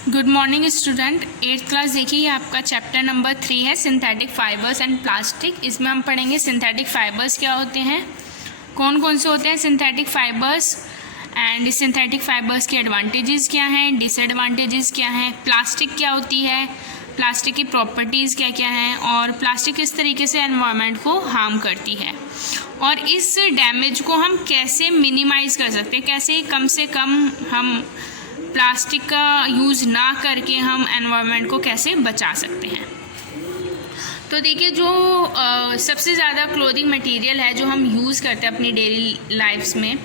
Good morning student. 8th class देखिए, ये आपका चैप्टर नंबर 3 है सिंथेटिक फाइबर्स एंड प्लास्टिक। इसमें हम पढ़ेंगे सिंथेटिक फाइबर्स क्या होते हैं, कौन कौन से होते हैं synthetic fibres, and synthetic fibres के एडवांटेजेस क्या हैं, डिसएडवांटेजेस क्या हैं, प्लास्टिक क्या होती है, प्लास्टिक की प्रॉपर्टीज़ क्या क्या हैं, और प्लास्टिक किस तरीके से एनवायरनमेंट को हार्म करती है, और इस डैमेज को हम कैसे मिनिमाइज़ कर सकते हैं, कैसे कम से कम हम प्लास्टिक का यूज़ ना करके हम एनवायरनमेंट को कैसे बचा सकते हैं। तो देखिए, जो सबसे ज़्यादा क्लोथिंग मटेरियल है जो हम यूज़ करते हैं अपनी डेली लाइफ्स में,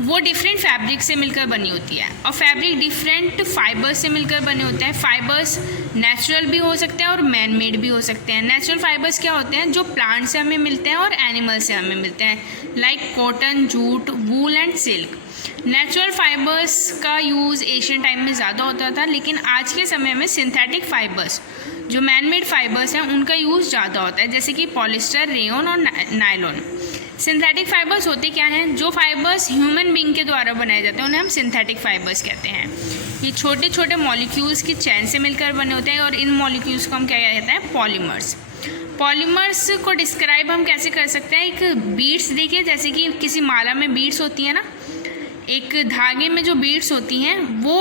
वो डिफरेंट फैब्रिक से मिलकर बनी होती है, और फैब्रिक डिफरेंट फाइबर्स से मिलकर बने होते हैं। फाइबर्स नेचुरल भी हो सकते हैं और मैन मेड भी हो सकते हैं। नेचुरल फाइबर्स क्या होते हैं, जो प्लांट से हमें मिलते हैं और एनिमल से हमें मिलते हैं, like cotton, jute, wool and silk. Natural fibres का यूज़ एशियन टाइम में ज़्यादा होता था, लेकिन आज के समय में सिंथेटिक फाइबर्स जो मैन मेड फाइबर्स हैं उनका यूज़ ज़्यादा होता है, जैसे कि पॉलिस्टर, रेयन और नायलॉन। सिंथेटिक फाइबर्स होते क्या हैं, जो फाइबर्स ह्यूमन बीइंग के द्वारा बनाए जाते हैं उन्हें हम सिंथेटिक फाइबर्स कहते हैं। ये छोटे छोटे मॉलिक्यूल्स की चैन से मिलकर बने होते हैं, और इन मॉलिक्यूल्स को हम क्या कहते हैं, पॉलीमर्स। पॉलीमर्स को डिस्क्राइब हम कैसे कर सकते हैं, एक बीड्स देखिए, जैसे कि किसी माला में बीड्स होती है ना, एक धागे में जो बीड्स होती हैं वो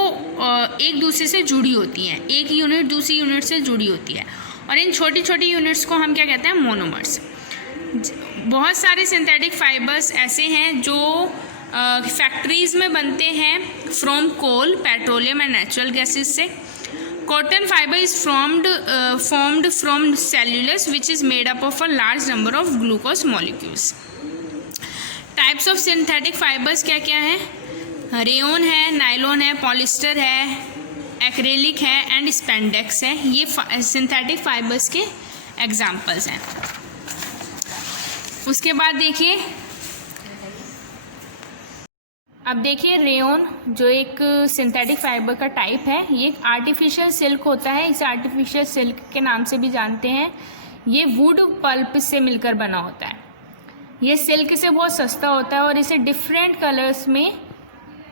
एक दूसरे से जुड़ी होती हैं, एक यूनिट दूसरी यूनिट से जुड़ी होती है, और इन छोटी छोटी यूनिट्स को हम क्या कहते हैं, मोनोमर्स। बहुत सारे सिंथेटिक फाइबर्स ऐसे हैं जो फैक्ट्रीज़ में बनते हैं from coal, petroleum and natural gases से। Cotton fibre is formed from cellulose which is made up of a large number of glucose molecules। Types of synthetic fibres क्या क्या हैं, रेयन है, नायलॉन है, पॉलिस्टर है, एक्रेलिक है and spandex है। ये सिंथेटिक फाइबर्स के एग्जांपल्स हैं। उसके बाद देखिए, अब देखिए रेयन जो एक सिंथेटिक फाइबर का टाइप है, ये एक आर्टिफिशियल सिल्क होता है, इसे आर्टिफिशियल सिल्क के नाम से भी जानते हैं। ये वुड पल्प से मिलकर बना होता है। ये सिल्क से बहुत सस्ता होता है और इसे डिफरेंट कलर्स में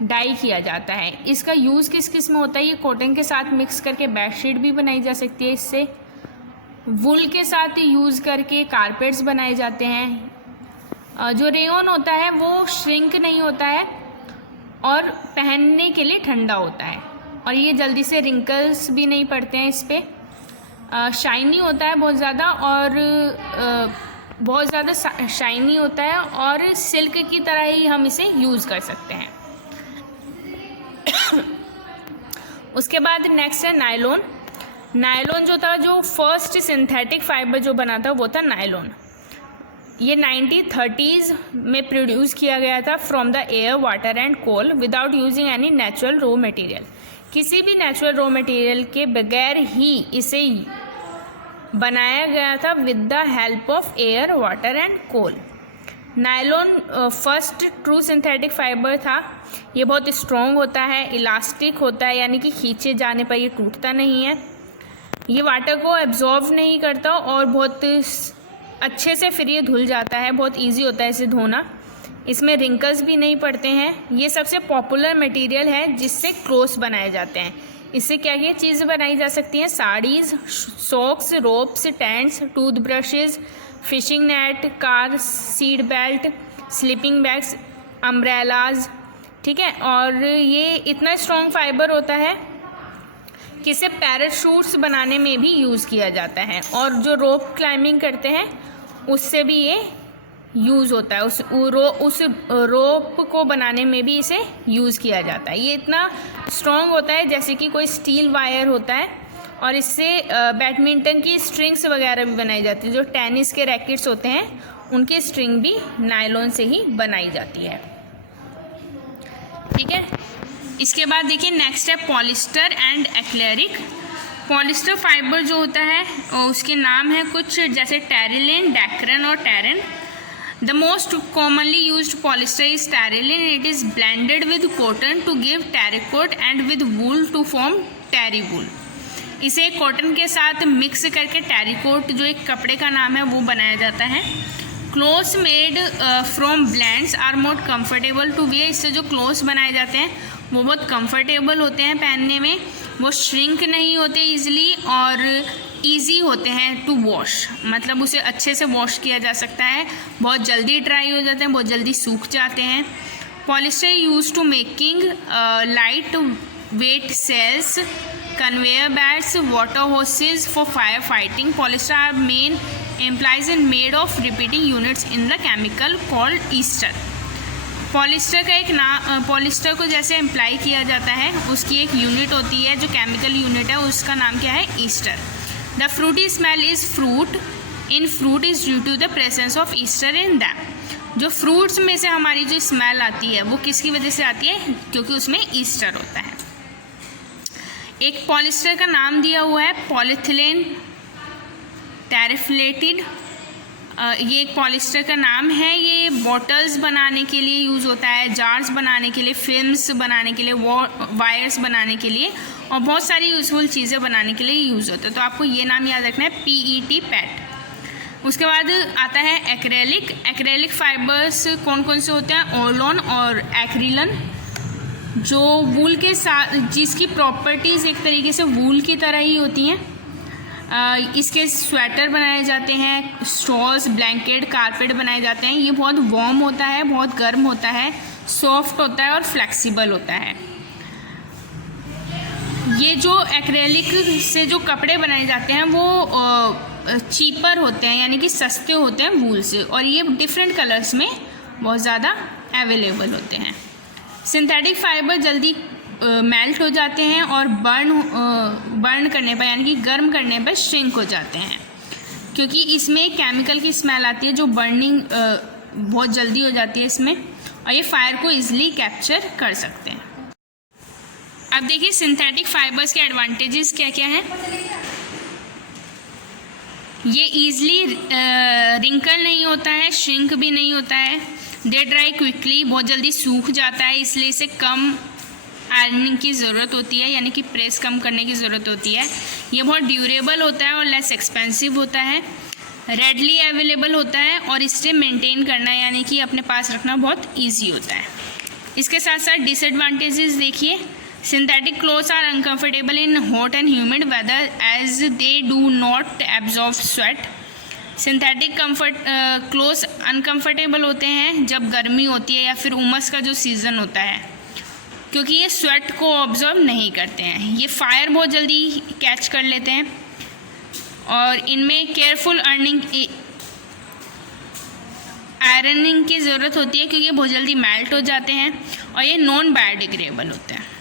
डाई किया जाता है। इसका यूज़ किस किस में होता है, ये कॉटन के साथ मिक्स करके बेडशीट भी बनाई जा सकती है, इससे वुल के साथ यूज़ करके कारपेट्स बनाए जाते हैं। जो रेयन होता है वो श्रिंक नहीं होता है और पहनने के लिए ठंडा होता है, और ये जल्दी से रिंकल्स भी नहीं पड़ते हैं इस पर। शाइनी होता है बहुत ज़्यादा, और बहुत ज़्यादा शाइनी होता है, और सिल्क की तरह ही हम इसे यूज़ कर सकते हैं। उसके बाद नेक्स्ट है नायलॉन। नायलॉन जो था, जो फर्स्ट सिंथेटिक फाइबर जो बना था वो था नायलॉन। ये 1930s में प्रोड्यूस किया गया था from the air, water and coal without using any natural raw material. किसी भी नेचुरल रॉ मटेरियल के बगैर ही इसे बनाया गया था with the help of air, water and coal. Nylon first true synthetic fibre था। ये बहुत स्ट्रॉन्ग होता है, इलास्टिक होता है, यानी कि खींचे जाने पर ये टूटता नहीं है। ये वाटर को एब्जॉर्ब नहीं करता और बहुत अच्छे से फिर ये धुल जाता है, बहुत इजी होता है इसे धोना। इसमें रिंकल्स भी नहीं पड़ते हैं। ये सबसे पॉपुलर मटेरियल है जिससे क्लोथ्स बनाए जाते हैं। इससे क्या क्या चीज़ें बनाई जा सकती हैं, saris, socks, ropes, tents, tooth brushes, fishing net, car seat belt, sleeping bags, umbrellas, ठीक है। और ये इतना स्ट्रॉन्ग फाइबर होता है कि इसे पैराशूट्स बनाने में भी यूज़ किया जाता है, और जो रोप क्लाइंबिंग करते हैं उससे भी ये यूज़ होता है, उस रोप को बनाने में भी इसे यूज़ किया जाता है। ये इतना स्ट्रॉन्ग होता है जैसे कि कोई स्टील वायर होता है, और इससे बैडमिंटन की स्ट्रिंग्स वगैरह भी बनाई जाती है। जो टेनिस के रैकेट्स होते हैं उनकी स्ट्रिंग भी नायलॉन से ही बनाई जाती है, ठीक है। इसके बाद देखिए नेक्स्ट है polyester and acrylic. Polyester fibre जो होता है उसके नाम है कुछ जैसे टेरिलिन, डेक्रन और terrain. The most commonly used polyester is terylene. It is blended with cotton to give terracotta and with wool to form terry wool. इसे कॉटन के साथ मिक्स करके टेरिकोट, जो एक कपड़े का नाम है, वो बनाया जाता है। Clothes made from blends are more comfortable to wear. इससे जो क्लोथ्स बनाए जाते हैं वो बहुत कंफर्टेबल होते हैं पहनने में, वो श्रिंक नहीं होते ईजिली और ईजी होते हैं टू वॉश, मतलब उसे अच्छे से वॉश किया जा सकता है, बहुत जल्दी ड्राई हो जाते हैं, बहुत जल्दी सूख जाते हैं। Polyester use to making lightweight sails, conveyor belts, water hoses for fire fighting. Polyester are main implies and made of repeating units in the chemical called ester. Polyester का एक नाम, पॉलिस्टर को जैसे इम्प्लाई किया जाता है उसकी एक यूनिट होती है जो केमिकल यूनिट है, उसका नाम क्या है? Ester. The fruity smell is fruit in fruit is due to the presence of ester in them. जो फ्रूट्स में से हमारी जो स्मेल आती है वो किसकी वजह से आती है? क्योंकि उसमें ईस्टर होता है। एक पॉलिस्टर का नाम दिया हुआ है पॉलीथिलीन टेरिफ्लेटेड, ये एक पॉलिस्टर का नाम है। ये बॉटल्स बनाने के लिए यूज़ होता है, जार्स बनाने के लिए, फिल्म्स बनाने के लिए, वायर्स बनाने के लिए और बहुत सारी यूज़फुल चीज़ें बनाने के लिए यूज़ होता है। तो आपको ये नाम याद रखना है, PET पैट। उसके बाद आता है एक्रेलिक। एक्रेलिक फाइबर्स कौन कौन से होते हैं? ओलोन और एक्रिलन, जो वूल के साथ, जिसकी प्रॉपर्टीज़ एक तरीके से वूल की तरह ही होती हैं। इसके स्वेटर बनाए जाते हैं, स्ट्रॉज, ब्लैंकेट, कारपेट बनाए जाते हैं। ये बहुत वार्म होता है, बहुत गर्म होता है, सॉफ्ट होता है और फ्लेक्सिबल होता है। ये जो एक्रेलिक से जो कपड़े बनाए जाते हैं वो चीपर होते हैं, यानी कि सस्ते होते हैं वूल से, और ये डिफरेंट कलर्स में बहुत ज़्यादा अवेलेबल होते हैं। सिंथेटिक फाइबर जल्दी मेल्ट हो जाते हैं और बर्न करने पर, यानी कि गर्म करने पर श्रिंक हो जाते हैं, क्योंकि इसमें केमिकल की स्मेल आती है जो बर्निंग बहुत जल्दी हो जाती है इसमें, और ये फायर को ईजिली कैप्चर कर सकते हैं। अब देखिए सिंथेटिक फाइबर्स के एडवांटेजेस क्या क्या हैं। ये ईजिली रिंकल नहीं होता है, श्रिंक भी नहीं होता है, दे ड्राई क्विकली, बहुत जल्दी सूख जाता है, इसलिए इसे कम आयरनिंग की ज़रूरत होती है, यानी कि प्रेस कम करने की ज़रूरत होती है। ये बहुत ड्यूरेबल होता है और लेस एक्सपेंसिव होता है, रेडली अवेलेबल होता है और इसे मेंटेन करना, यानी कि अपने पास रखना बहुत ईजी होता है। इसके साथ साथ डिसएडवांटेजेस देखिए। Synthetic clothes are uncomfortable in hot and humid weather as they do not absorb sweat. Synthetic clothes uncomfortable होते हैं जब गर्मी होती है या फिर उमस का जो सीज़न होता है, क्योंकि ये स्वेट को ऑब्जर्व नहीं करते हैं। ये फायर बहुत जल्दी कैच कर लेते हैं और इनमें केयरफुल आयरनिंग की ज़रूरत होती है, क्योंकि ये बहुत जल्दी मेल्ट हो जाते हैं और ये नॉन बायोडिग्रेडेबल होते हैं।